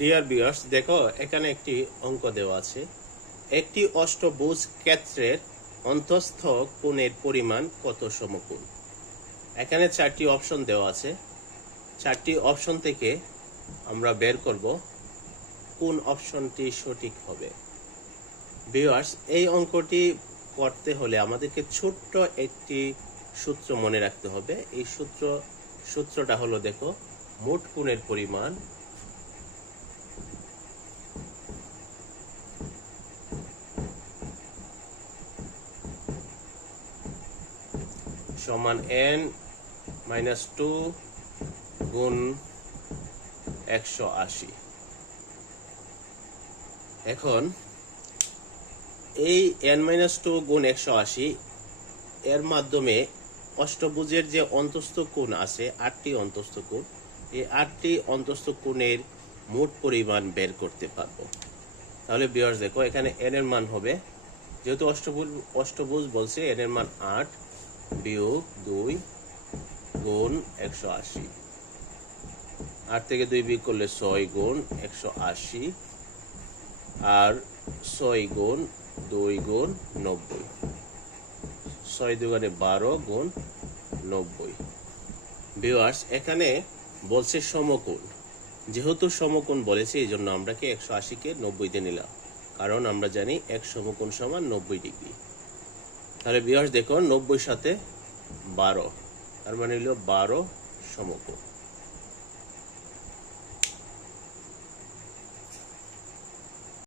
Dear viewers, দেখো এখানে একটি অঙ্ক দেওয়া আছে। একটি অষ্টভুজ ক্ষেত্রের অন্তঃস্থ কোণের পরিমাণ কত সমকোণ। এখানে চারটি অপশন দেওয়া আছে। চারটি অপশন থেকে আমরা বের করব কোন অপশনটি সঠিক হবে। ভিউয়ার্স, এই অঙ্কটি করতে হলে আমাদেরকে ছোট্ট একটি সূত্র মনে রাখতে হবে। এই সূত্রটা হলো, দেখো, মোট কোণের পরিমাণ সমান n-2 গুণ 180। এখন এই n-2 গুণ 180 এর মাধ্যমে অষ্টভুজের যে অন্তঃস্থ কোণ আছে, 8টি অন্তঃস্থ কোণ, এই 8টি অন্তঃস্থ কোণের মোট পরিমাণ বের করতে পারবো। তাহলে ভিউয়ার্স, দেখো এখানে n এর মান হবে, যেহেতু অষ্টভুজ বলছে, n এর মান 8 বিয়োগ 2 গুণ 180। 8 থেকে 2 বিয়োগ করলে 6 গুণ 180, আর 6 গুণ 2 গুণ 90, 6 দুগুণে 12 গুণ 90। ভিউয়ার্স, এখানে বলছে সমকোণ। যেহেতু সমকোণ বলেছে, এই জন্য আমরা 180-কে 90-তে নিলাম, কারণ আমরা জানি এক সমকোণ সমান 90 ডিগ্রি। তাহলে ভিউয়ার্স দেখো, 90 সাথে 12, তার মানে হলো 12 সমকোণ।